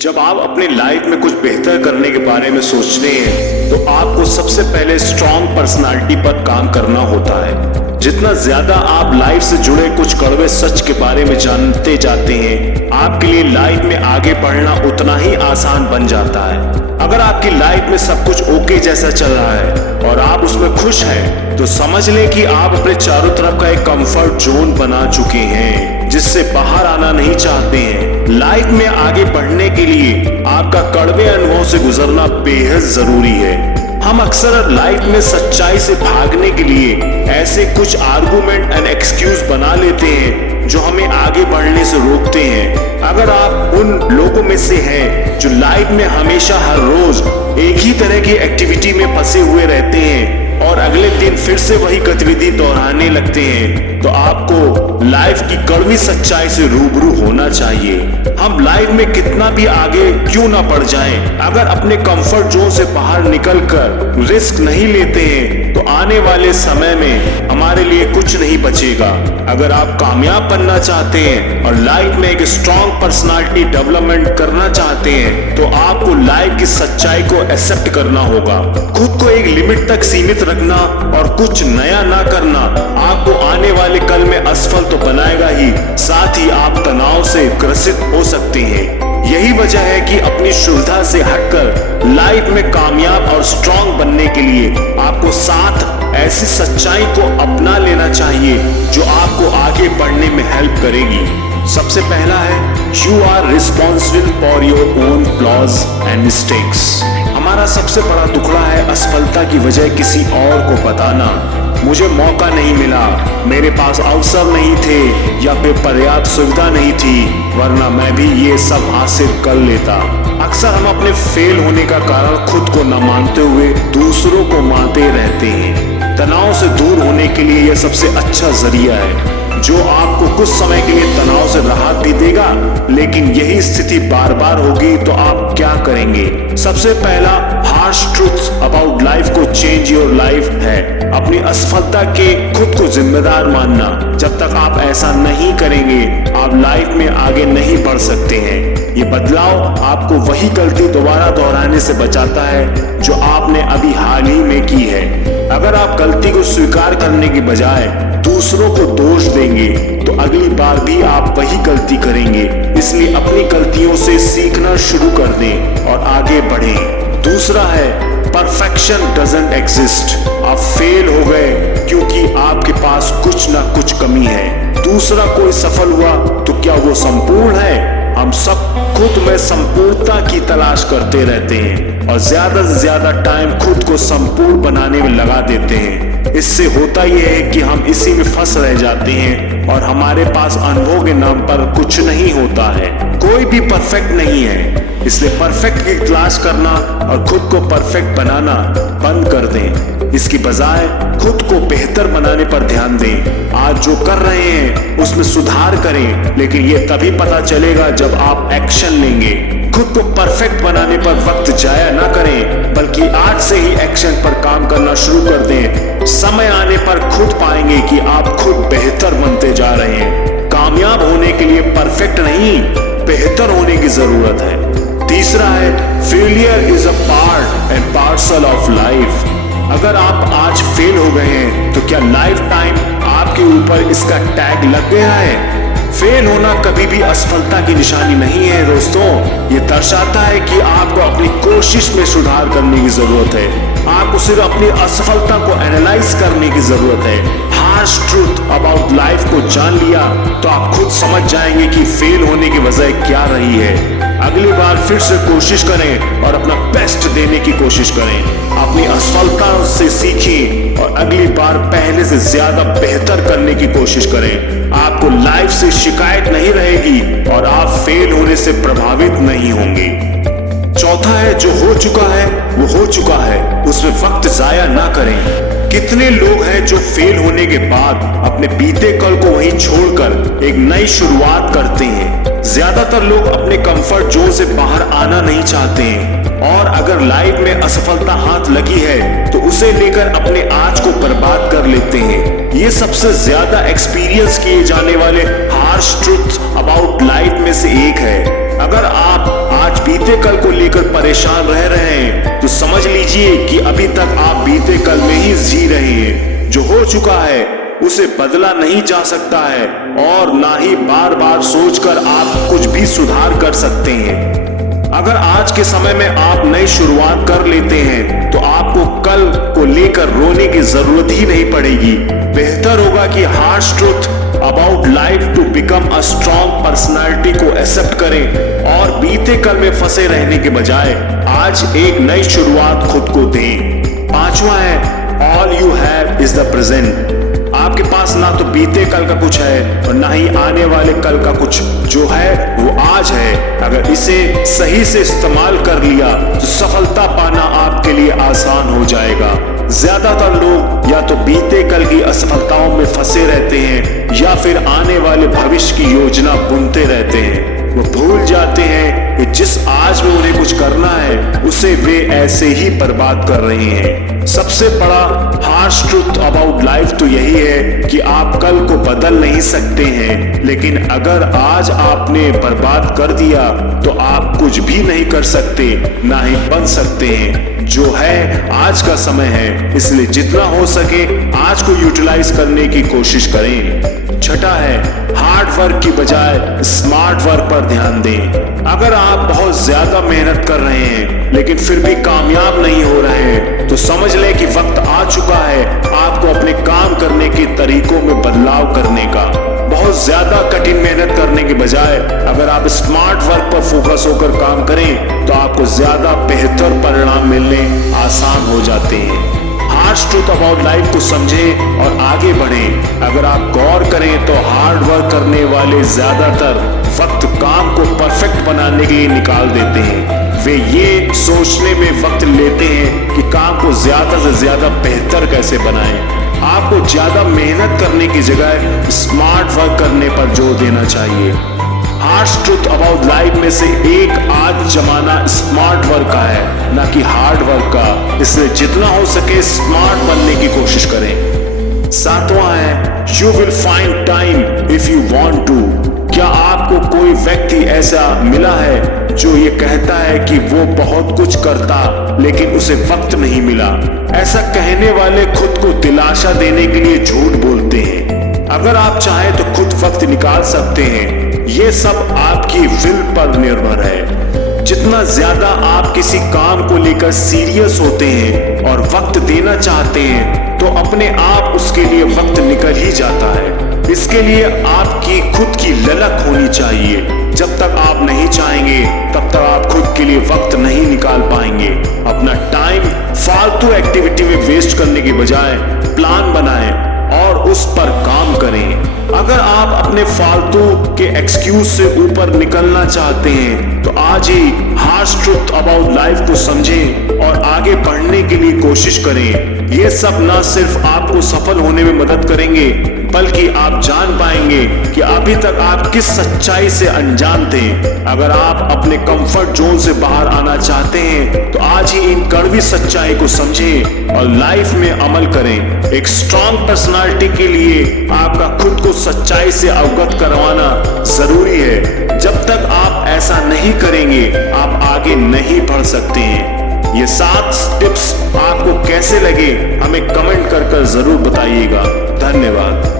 जब आप अपने लाइफ में कुछ बेहतर करने के बारे में सोच रहे हैं तो आपको सबसे पहले स्ट्रांग पर्सनालिटी पर काम करना होता है। जितना ज्यादा आप लाइफ से जुड़े कुछ कड़वे सच के बारे में जानते जाते हैं, आपके लिए लाइफ में आगे बढ़ना उतना ही आसान बन जाता है। अगर आपकी लाइफ में सब कुछ ओके जैसा चल रहा है और आप उसमें खुश हैं, तो समझ लें कि आप अपने चारों तरफ का एक कंफर्ट जोन बना चुके हैं जिससे बाहर आना नहीं चाहते हैं। लाइफ में आगे बढ़ने के लिए आपका कड़वे अनुभव से गुजरना बेहद जरूरी है। हम अक्सर लाइफ में सच्चाई से भागने के लिए ऐसे कुछ आर्गुमेंट एंड एक्सक्यूज बना लेते हैं जो हमें आगे बढ़ने से रोकते हैं। अगर आप उन लोगों में से हैं जो लाइफ में हमेशा हर रोज एक ही तरह की एक्टिविटी में फंसे हुए रहते हैं और अगले दिन फिर से वही गतिविधि दोहराने लगते हैं, तो आपको लाइफ की कड़वी सच्चाई से रूबरू होना चाहिए। हम लाइफ में कितना भी आगे क्यों ना बढ़ जाएं, अगर अपने कंफर्ट जोन से बाहर निकलकर रिस्क नहीं लेते हैं तो आने वाले समय में हमारे लिए कुछ नहीं बचेगा। अगर आप कामयाब बनना चाहते हैं और लाइफ में एक स्ट्रॉन्ग पर्सनालिटी डेवलपमेंट करना चाहते हैं तो आपको लाइफ की सच्चाई को एक्सेप्ट करना होगा। खुद को एक लिमिट तक सीमित रखना और कुछ नया ना करना आपको आने वाले कल में असफल तो बनाएगा ही, साथ ही आप तनाव से ग्रसित हो सकते हैं। यही वजह है कि अपनी सुविधा से हटकर लाइफ में कामयाब और स्ट्रांग बनने के लिए आपको 7 ऐसी सच्चाई को अपना लेना चाहिए जो आपको आगे बढ़ने में हेल्प करेगी। सबसे पहला है, you are responsible for your own flaws and mistakes. हमारा सबसे बड़ा टुकड़ा है असफलता की वजह किसी और को बताना। मुझे मौका नहीं मिला, मेरे पास अवसर नहीं थे या फिर पर्याप्त सुविधा नहीं थी, वरना मैं भी ये सब हासिल कर लेता। अक्सर हम अपने फेल होने का कारण खुद को न मानते हुए दूसरों को मानते रहते हैं। तनाव से दूर होने के लिए यह सबसे अच्छा जरिया है जो आपको कुछ समय के लिए तनाव से राहत भी देगा, लेकिन यही स्थिति बार बार होगी तो आप क्या करेंगे? सबसे पहला हार्श ट्रूथ अबाउट लाइफ को चेंज योर लाइफ है अपनी असफलता के खुद को जिम्मेदार मानना। जब तक आप ऐसा नहीं करेंगे आप लाइफ में आगे नहीं बढ़ सकते हैं। ये बदलाव आपको वही गलती दोबारा दोहराने से बचाता है जो आपने अभी हाल ही में की है। अगर आप गलती को स्वीकार करने के बजाय दूसरों को दोष देंगे तो अगली बार भी आप वही गलती करेंगे। इसलिए अपनी गलतियों से सीखना शुरू कर दें और आगे बढ़ें। दूसरा है, परफेक्शन डजंट एग्जिस्ट। आप फेल हो गए क्योंकि आपके पास कुछ ना कुछ कमी है। दूसरा कोई सफल हुआ तो क्या वो संपूर्ण है? हम सब खुद में संपूर्णता की तलाश करते रहते हैं और ज्यादा से ज्यादा टाइम खुद को संपूर्ण बनाने में लगा देते हैं। इससे होता यह है कि हम इसी में फंस रह जाते हैं और हमारे पास अनुभव के नाम पर कुछ नहीं होता है। कोई भी परफेक्ट नहीं है, इसलिए परफेक्ट की तलाश करना और खुद को परफेक्ट बनाना बंद कर दें। इसकी बजाय खुद को बेहतर बनाने पर ध्यान दें। आज जो कर रहे हैं उसमें सुधार करें, लेकिन ये तभी पता चलेगा जब आप एक्शन लेंगे। खुद को परफेक्ट बनाने पर वक्त जाया ना करें, बल्कि आज से ही एक्शन पर काम करना शुरू कर दें। समय आने पर खुद पाएंगे कि आप खुद बेहतर बनते जा रहे हैं। कामयाब होने के लिए परफेक्ट नहीं, बेहतर होने की जरूरत है। तीसरा है, failure is a part and parcel of life. अगर आप आज फेल हो गए हैं तो क्या लाइफ टाइम आपके ऊपर इसका टैग लग गया है? फेल होना कभी भी असफलता की निशानी नहीं है दोस्तों। ये दर्शाता है कि आपको अपनी कोशिश में सुधार करने की जरूरत है। आपको सिर्फ अपनी असफलता को एनालाइज करने की जरूरत है। हार्श ट्रूथ अबाउट लाइफ को जान लिया तो आप खुद समझ जाएंगे कि फेल होने की वजह क्या रही है। अगली बार फिर से कोशिश करें और अपना बेस्ट देने की कोशिश करें। अपनी असफलता से सीखें और अगली बार पहले से ज्यादा बेहतर करने की कोशिश करें। आपको लाइफ से शिकायत नहीं रहेगी और आप फेल होने से प्रभावित नहीं होंगे। चौथा है, जो हो चुका है वो हो चुका है, उसमें वक्त जाया ना करें। कितने लोग हैं जो फेल होने के बाद अपने बीते कल को वहीं छोड़कर एक नई शुरुआत करते हैं। ज्यादातर लोग अपने कंफर्ट जोन से बाहर आना नहीं चाहते हैं और अगर लाइफ में असफलता हाथ लगी है तो उसे लेकर अपने आज को बर्बाद कर लेते हैं। ये सबसे ज्यादा एक्सपीरियंस किए जाने वाले हार्श ट्रूथ अबाउट लाइफ में से एक है। अगर आप आज भी बीते कल को लेकर परेशान रह रहे हैं तो समझ लीजिए कि अभी तक आप बीते कल में ही जी रहे हैं। जो हो चुका है उसे बदला नहीं जा सकता है और ना ही बार बार सोचकर आप कुछ भी सुधार कर सकते हैं। अगर आज के समय में आप नई शुरुआत कर लेते हैं तो आपको कल को लेकर रोने की जरूरत ही नहीं पड़ेगी। बेहतर होगा कि harsh truth about life to become a strong personality को एक्सेप्ट करें और बीते कल में फंसे रहने के बजाय आज एक नई शुरुआत खुद को दें। पांचवा है all you have is the present. आपके पास ना तो बीते कल का कुछ है और ना ही आने वाले कल का कुछ, जो है वो आज है। अगर इसे सही से इस्तेमाल कर लिया तो सफलता पाना आपके लिए आसान हो जाएगा। ज्यादातर लोग या तो बीते कल की असफलताओं में फंसे रहते हैं या फिर आने वाले भविष्य की योजना बुनते रहते हैं। वो भूल जाते हैं कि जिस आज में उन्हें कुछ करना है उसे वे ऐसे ही बर्बाद कर रहे हैं। सबसे बड़ा हार्श ट्रूथ अबाउट लाइफ तो यही है कि आप कल को बदल नहीं सकते हैं, लेकिन अगर आज आपने बर्बाद कर दिया तो आप कुछ भी नहीं कर सकते, ना ही बन सकते हैं। जो है आज का समय है, इसलिए जितना हो सके आज को यूटिलाइज करने की कोशिश करें। छठा है हार्ड वर्क की बजाय स्मार्ट वर्क पर ध्यान दें। अगर आप बहुत ज्यादा मेहनत कर रहे हैं लेकिन फिर भी कामयाब नहीं हो रहे हैं तो समझ लें कि वक्त आ चुका है आपको अपने काम करने के तरीकों में बदलाव करने का। बहुत ज्यादा कठिन मेहनत करने के बजाय अगर आप स्मार्ट वर्क पर फोकस होकर काम करें तो आपको ज्यादा बेहतर परिणाम मिलने आसान हो जाते हैं। हार्श ट्रूथ अबाउट लाइफ को समझें और आगे बढ़ें। अगर आप गौर करें तो हार्ड वर्क करने वाले ज्यादातर वक्त काम को परफेक्ट बनाने के लिए निकाल देते हैं। वे ये सोचने में वक्त लेते हैं कि काम को ज्यादा से ज्यादा बेहतर कैसे बनाएं। आपको ज्यादा मेहनत करने की जगह स्मार्ट वर्क करने पर जोर देना चाहिए। हार्श ट्रूथ अबाउट लाइफ में से एक आज जमाना स्मार्ट वर्क का है, ना कि हार्ड वर्क का। इसलिए जितना हो सके स्मार्ट बनने की कोशिश करें। सातवां है you will find time if you want to. क्या आपको कोई व्यक्ति ऐसा मिला है जो ये कहता है कि वो बहुत कुछ करता लेकिन उसे वक्त नहीं मिला? ऐसा कहने वाले खुद को दिलासा देने के लिए झूठ बोलते हैं। अगर आप चाहें तो खुद वक्त निकाल सकते हैं। ये सब आपकी विल पर निर्भर है। जितना ज्यादा आप किसी काम को लेकर सीरियस होते हैं और वक्त देना चाहते हैं तो अपने आप उसके लिए वक्त निकल ही जाता है। इसके लिए आपकी खुद की ललक होनी चाहिए। जब तक आप नहीं चाहेंगे तब तक आप खुद के लिए वक्त नहीं निकाल पाएंगे। अपना टाइम फालतू एक्टिविटी में वेस्ट करने के बजाय प्लान बनाएं और उस पर काम करें। अगर आप अपने फालतू के एक्सक्यूज से ऊपर निकलना चाहते हैं तो आज ही हार्श ट्रूथ अबाउट लाइफ को समझें और आगे बढ़ने के लिए कोशिश करें। ये सब ना सिर्फ आपको सफल होने में मदद करेंगे बल्कि आप जान पाएंगे कि अभी तक आप किस सच्चाई से अनजान थे। अगर आप अपने कंफर्ट जोन से बाहर आना चाहते हैं तो आज ही इन कड़वी सच्चाई को समझें और लाइफ में अमल करें। एक स्ट्रॉन्ग पर्सनालिटी के लिए आपका खुद को सच्चाई से अवगत करवाना जरूरी है। जब तक आप ऐसा नहीं करेंगे आप आगे नहीं बढ़ सकते हैं। ये 7 टिप्स आपको कैसे लगे हमें कमेंट कर जरूर बताइएगा। धन्यवाद।